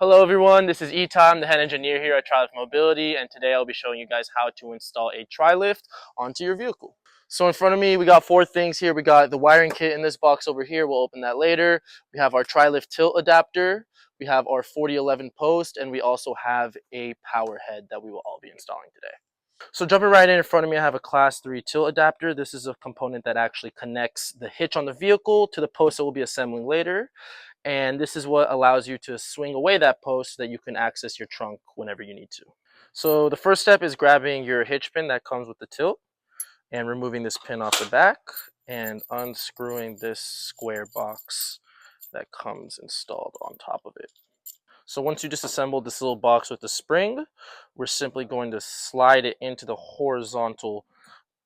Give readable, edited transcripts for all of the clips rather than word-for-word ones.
Hello everyone, this is Etam, the head engineer here at TriLift Mobility, and today I'll be showing you guys how to install a TriLift onto your vehicle. So in front of me, we got four things here. We got the wiring kit in this box over here. We'll open that later. We have our TriLift tilt adapter. We have our 4011 post, and we also have a power head that we will all be installing today. So jumping right in front of me, I have a class 3 tilt adapter. This is a component that actually connects the hitch on the vehicle to the post that we'll be assembling later. And this is what allows you to swing away that post so that you can access your trunk whenever you need to. So the first step is grabbing your hitch pin that comes with the tilt and removing this pin off the back and unscrewing this square box that comes installed on top of it. So once you disassemble this little box with the spring, we're simply going to slide it into the horizontal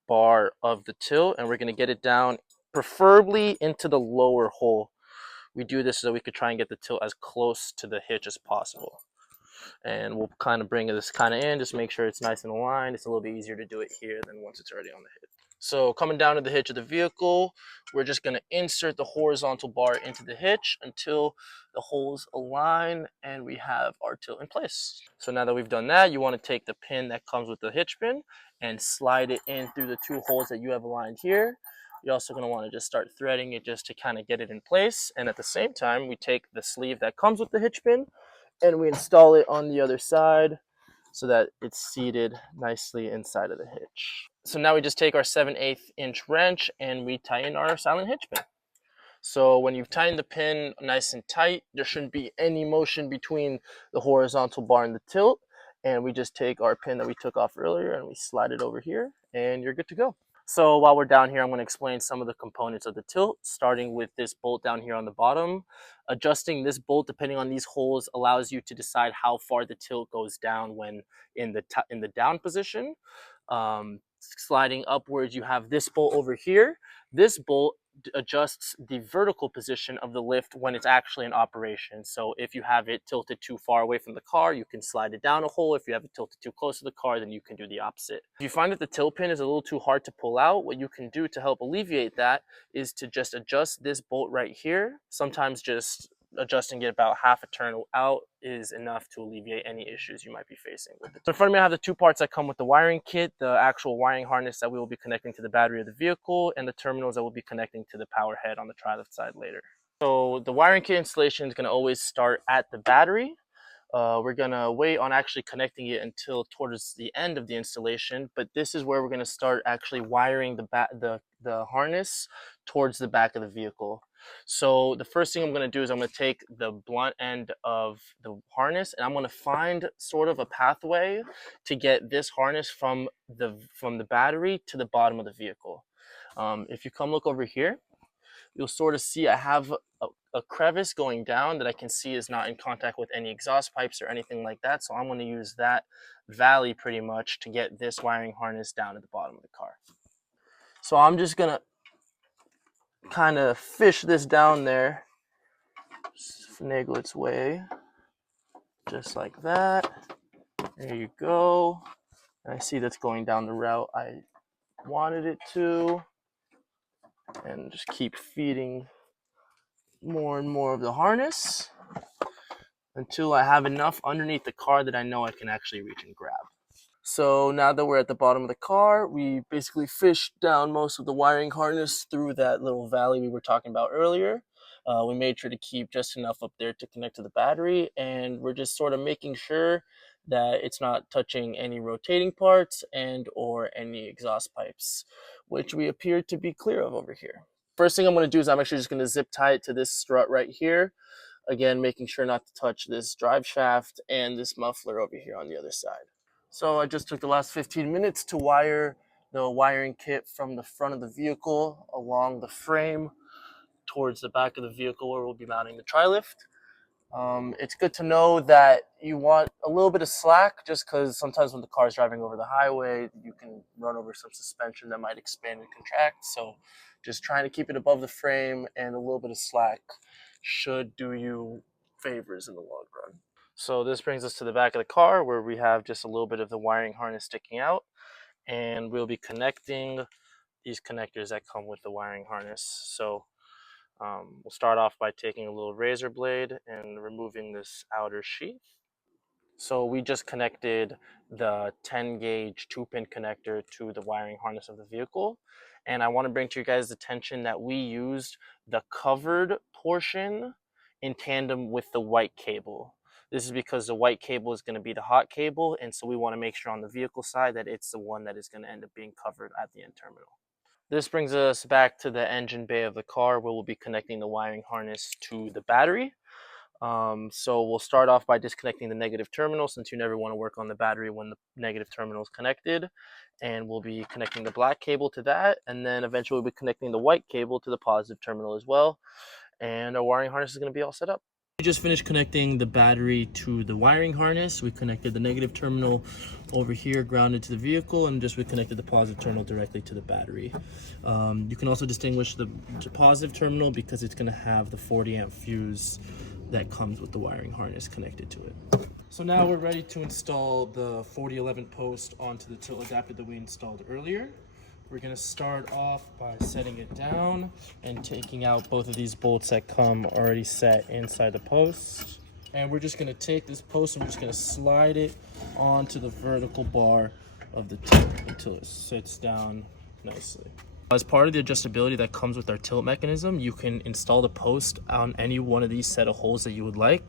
bar of the tilt, and we're going to get it down, preferably into the lower hole. We do this so we could try and get the tilt as close to the hitch as possible. And we'll kind of bring this kind of in, just make sure it's nice and aligned. It's a little bit easier to do it here than once it's already on the hitch. So coming down to the hitch of the vehicle, we're just going to insert the horizontal bar into the hitch until the holes align and we have our tilt in place. So now that we've done that, you want to take the pin that comes with the hitch pin and slide it in through the two holes that you have aligned here. You're also going to want to just start threading it just to kind of get it in place. And at the same time, we take the sleeve that comes with the hitch pin and we install it on the other side so that it's seated nicely inside of the hitch. So now we just take our 7/8 inch wrench and we tighten our silent hitch pin. So when you've tightened the pin nice and tight, there shouldn't be any motion between the horizontal bar and the tilt. And we just take our pin that we took off earlier and we slide it over here and you're good to go. So while we're down here, I'm going to explain some of the components of the tilt, starting with this bolt down here on the bottom. Adjusting this bolt depending on these holes allows you to decide how far the tilt goes down when in the down position. Sliding upwards, you have this bolt over here. This bolt adjusts the vertical position of the lift when it's actually in operation. So if you have it tilted too far away from the car, you can slide it down a hole. If you have it tilted too close to the car, then you can do the opposite. If you find that the tilt pin is a little too hard to pull out, what you can do to help alleviate that is to just adjust this bolt right here. Sometimes just adjusting it about half a turn out is enough to alleviate any issues you might be facing with it. So in front of me I have the two parts that come with the wiring kit, the actual wiring harness that we will be connecting to the battery of the vehicle and the terminals that will be connecting to the power head on the TriLift side later. So the wiring kit installation is going to always start at the battery. We're going to wait on actually connecting it until towards the end of the installation, but this is where we're going to start actually wiring the harness towards the back of the vehicle. So the first thing I'm going to do is I'm going to take the blunt end of the harness and I'm going to find sort of a pathway to get this harness from the battery to the bottom of the vehicle. If you come look over here, you'll sort of see I have a crevice going down that I can see is not in contact with any exhaust pipes or anything like that. So I'm going to use that valley pretty much to get this wiring harness down at the bottom of the car. So I'm just going to kind of fish this down there, finagle its way, just like that. There you go. And I see that's going down the route I wanted it to. And just keep feeding more and more of the harness until I have enough underneath the car that I know I can actually reach and grab. So now that we're at the bottom of the car, we basically fished down most of the wiring harness through that little valley we were talking about earlier. We made sure to keep just enough up there to connect to the battery, and we're just sort of making sure that it's not touching any rotating parts and or any exhaust pipes, which we appear to be clear of over here. First thing I'm going to do is I'm actually just going to zip tie it to this strut right here. Again, making sure not to touch this drive shaft and this muffler over here on the other side. So I just took the last 15 minutes to wire the wiring kit from the front of the vehicle along the frame towards the back of the vehicle where we'll be mounting the TriLift. It's good to know that you want a little bit of slack just because sometimes when the car is driving over the highway, you can run over some suspension that might expand and contract. So just trying to keep it above the frame and a little bit of slack should do you favors in the long run. So this brings us to the back of the car where we have just a little bit of the wiring harness sticking out, and we'll be connecting these connectors that come with the wiring harness. So We'll start off by taking a little razor blade and removing this outer sheath. So we just connected the 10 gauge 2-pin connector to the wiring harness of the vehicle. And I want to bring to you guys' attention that we used the covered portion in tandem with the white cable. This is because the white cable is going to be the hot cable, and so we want to make sure on the vehicle side that it's the one that is going to end up being covered at the end terminal. This brings us back to the engine bay of the car where we'll be connecting the wiring harness to the battery. So we'll start off by disconnecting the negative terminal, since you never want to work on the battery when the negative terminal is connected. And we'll be connecting the black cable to that, and then eventually we'll be connecting the white cable to the positive terminal as well. And our wiring harness is going to be all set up. We just finished connecting the battery to the wiring harness. We connected the negative terminal over here, grounded to the vehicle, and just reconnected the positive terminal directly to the battery. You can also distinguish the positive terminal because it's going to have the 40 amp fuse that comes with the wiring harness connected to it. So now we're ready to install the 4011 post onto the tilt adapter that we installed earlier. We're going to start off by setting it down and taking out both of these bolts that come already set inside the post. And we're just going to take this post and we're just going to slide it onto the vertical bar of the tilt until it sits down nicely. As part of the adjustability that comes with our tilt mechanism, you can install the post on any one of these set of holes that you would like.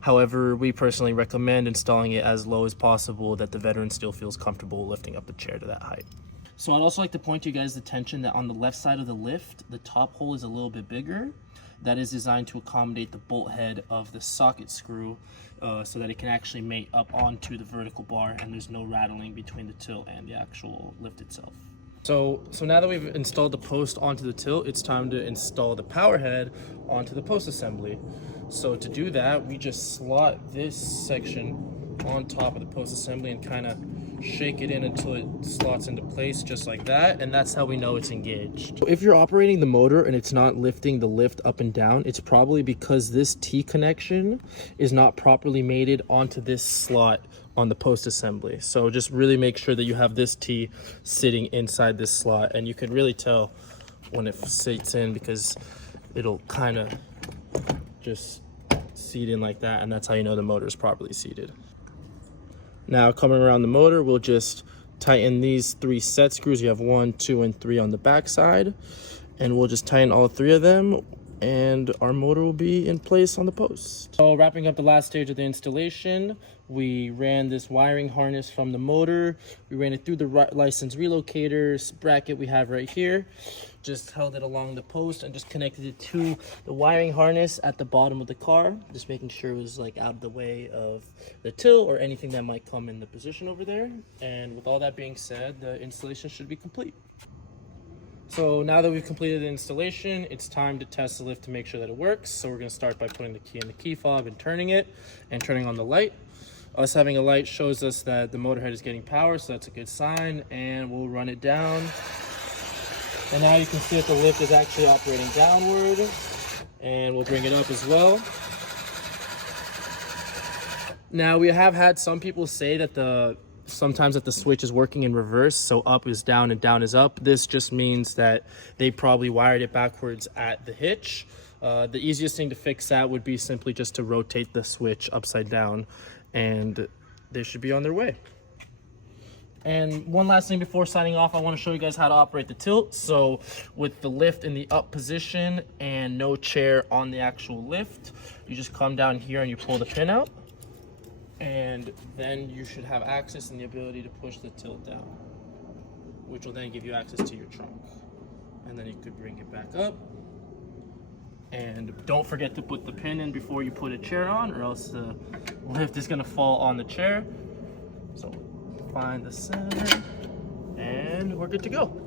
However, we personally recommend installing it as low as possible that the veteran still feels comfortable lifting up the chair to that height. So I'd also like to point you guys' attention that on the left side of the lift, the top hole is a little bit bigger. That is designed to accommodate the bolt head of the socket screw so that it can actually mate up onto the vertical bar and there's no rattling between the tilt and the actual lift itself. So now that we've installed the post onto the tilt, it's time to install the power head onto the post assembly. So to do that, we just slot this section on top of the post assembly and kind of shake it in until it slots into place just like that, and that's how we know it's engaged. If you're operating the motor and it's not lifting the lift up and down, it's probably because this T connection is not properly mated onto this slot on the post assembly. So just really make sure that you have this T sitting inside this slot, and you can really tell when it sits in because it'll kind of just seat in like that, and that's how you know the motor is properly seated. Now coming around the motor, we'll just tighten these 3 set screws. You have 1, 2, and 3 on the back side, and we'll just tighten all 3 of them and our motor will be in place on the post. So wrapping up the last stage of the installation, we ran this wiring harness from the motor. We ran it through the license relocators bracket we have right here. Just held it along the post and just connected it to the wiring harness at the bottom of the car. Just making sure it was like out of the way of the tilt or anything that might come in the position over there. And with all that being said, the installation should be complete. So now that we've completed the installation, it's time to test the lift to make sure that it works. So we're going to start by putting the key in the key fob and turning on the light. Us having a light shows us that the motor head is getting power, so that's a good sign. And we'll run it down. And now you can see that the lift is actually operating downward. And we'll bring it up as well. Now we have had some people say that sometimes that the switch is working in reverse, so up is down and down is up. This just means that they probably wired it backwards at the hitch. The easiest thing to fix that would be simply just to rotate the switch upside down, and they should be on their way. And one last thing before signing off, I want to show you guys how to operate the tilt. So with the lift in the up position and no chair on the actual lift, you just come down here and you pull the pin out. And then you should have access and the ability to push the tilt down, which will then give you access to your trunk. And then you could bring it back up. And don't forget to put the pin in before you put a chair on, or else the lift is gonna fall on the chair. So find the center, and we're good to go.